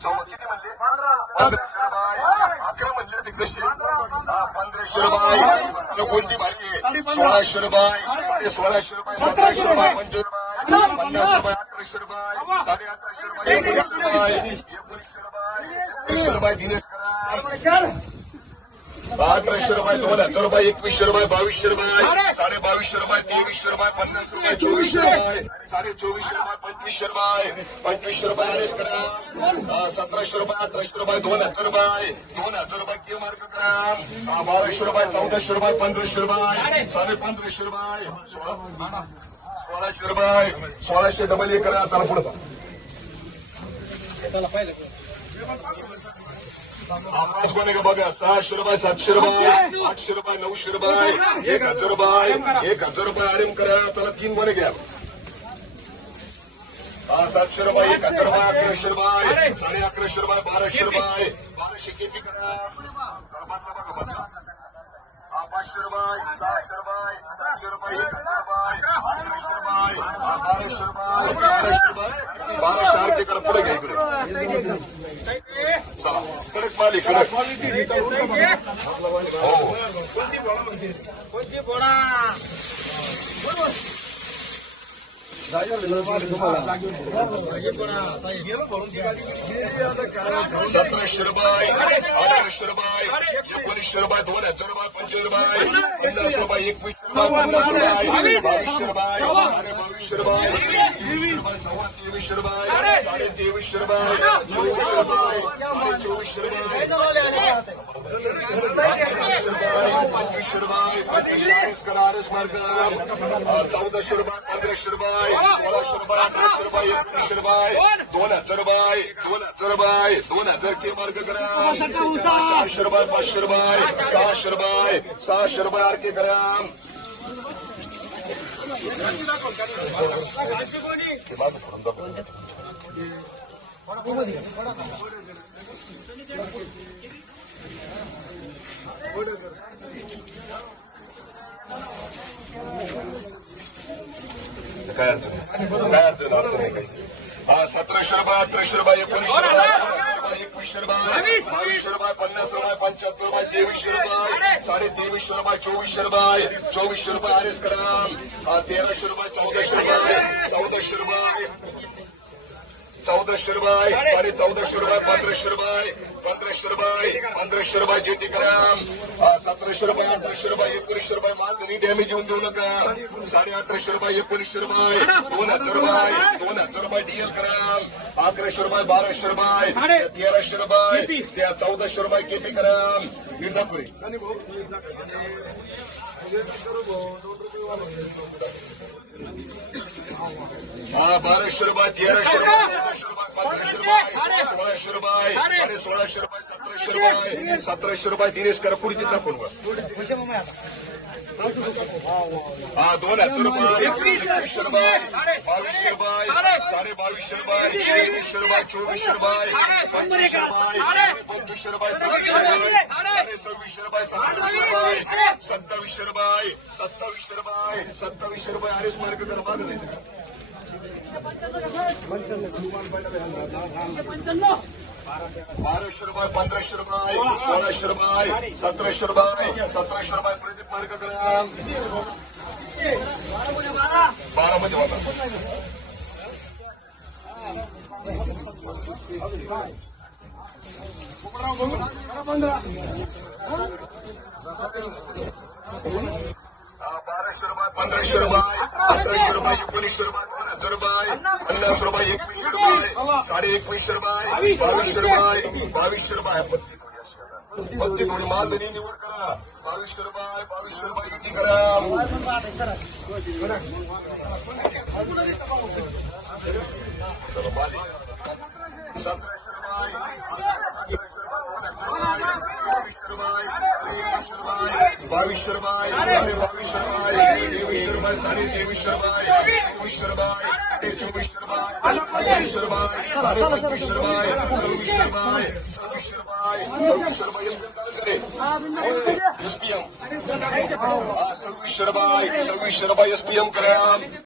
किती म्हणले? पंधराशे रुपये. अकरा म्हणले ते कसे? पंधराशे रुपये. आता कोणती भारी आहे? सोळाशे रुपये साडे सोळाशे रुपये सतराशे रुपये पंचवीस रुपये पन्नास रुपये अठराशे रुपये साडे अठराशे रुपये एकोणीसशे रुपये एकोणीसशे रुपये दिनेश करा अठराशे रुपये दोन हजार रुपये एकवीसशे रुपये बावीसशे रुपये साडे बावीसशे रुपये तेवीसशे रुपये पन्नास रुपये चोवीसशे! रुपये साडे चोवीसशे रुपये पंचवीसशे रुपये पंचवीसशे रुपये आरेस करा. सतराशे रुपये अठराशे रुपये दोन हजार रुपये दोन हजार रुपये किंवा मार्ग करा. बाराशे रुपये चौदाशे रुपये पंधराशे रुपये साडे पंधराशे रुपये सोळा सोळाशे रुपये सोळाशे डबल एक करा चला पुढे आवाज आकाशवाणी का बघा सहाशे रुपये सातशे रुपये आठशे रुपये नऊशे रुपये एक हजार रुपये एक हजार रुपये आरेम करा चला तीन बने घ्या. हा, सातशे रुपये एक हजार रुपये अकराशे रुपये साडे अकराशे रुपये बाराशे रुपये बाराशे केपी करा? चला, बदला बघा, बदला. हा, पाचशे रुपये सहाशे रुपये सातशे रुपये एक हजार रुपये अकराशे रुपये बाराशे रुपये बाराशे रुपये बाराशे आरती करा पुढे घ्या इकडे. चला. कडक माली कडक हो सतराशे रुपये अठराशे रुपये एकोणीसशे रुपये दोन हजार रुपये पंचवीस रुपये पन्नास रुपये एकवीस रुपये पन्नास रुपये बावीसशे रुपये साडे बावीसशे रुपये तेवीसशे रुपये सव्वा तेवीसशे रुपये साडे तेवीसशे चोवीस साडे चोवीसशे रुपये रुपये पंचवीसशे आरएस मार्ग चौदाशे रुपये पंधराशे रुपये सोळाशे रुपये अठराशे रुपये एकोणीसशे रुपये दोन हजार रुपये दोन हजार रुपये दोन हजार के मार्ग करा चारशे रुपये पाचशे रुपये सहाशे रुपये सहाशे रुपये आर के करा काय अडचण काय अडचण अडचण नाही. काही हा सतराशे रुपये अठराशे रुपये एकोणीसशे रुपये. एकवीसशे रुपये बावीसशे रुपये पन्नास रुपये पंच्याहत्तर रुपये तेवीसशे रुपये साडे तेवीसशे रुपये चोवीसशे रुपये चोवीसशे रुपये आर एस करा तेराशे रुपये चौदाशे रुपये चौदाशे रुपये चौदाशे रुपये साडे चौदाशे रुपये पंधराशे रुपये पंधराशे रुपये पंधराशे रुपये ज्योती ग्राम सतराशे रुपये अठराशे रुपये एकोणीसशे रुपये मालधनी डॅमेज येऊन देऊ नका. साडे अठराशे रुपये एकोणीसशे रुपये दोन हजार रुपये दोन हजार रुपये डीएल ग्राम अकराशे रुपये बाराशे रुपये तेराशे रुपये त्या चौदाशे रुपये केपी करा. मिर्जापुरी बाराशे रुपये तेराशे रुपये पंधराशे सोळाशे रुपये साडे सोळाशे रुपये सतराशे रुपये सतराशे रुपये दिनेश करा जिल्हा दाखवून हा दोन हजार रुपये एकवीसशे रुपये बावीसशे रुपये साडे बावीसशे रुपये तेवीसशे रुपये चोवीसशे रुपये पंचवीसशे रुपये पंचवीसशे रुपये सव्वीसशे रुपये साडे सव्वीसशे रुपये सत्तावीसशे रुपये सत्तावीसशे रुपये सत्तावीसशे रुपये सत्तावीसशे रुपये आरेस मार्ग करा मागं बाराशे रुपये पंधराशे रुपये सोळाशे रुपये सतराशे रुपये सतराशे रुपये प्रदीप मार्ग बारा म्हणजे मध्ये होता बाराशे रुपये पंधराशे रुपये अठराशे रुपये एकोणीसशे रुपये. हज़ार रुपये पन्नास रुपये एकवीसशे रुपये साडे एकवीसशे रुपये बावीसशे रुपये साडे तेवीसशे रुपये चोवीसशे रुपये साडे पंचवीसशे रुपये सव्वीसशे रुपये सव्वीसशे रुपये सव्वीसशे रुपये एसपीएम सव्वीसशे रुपये सव्वीसशे रुपये एसपीएम करा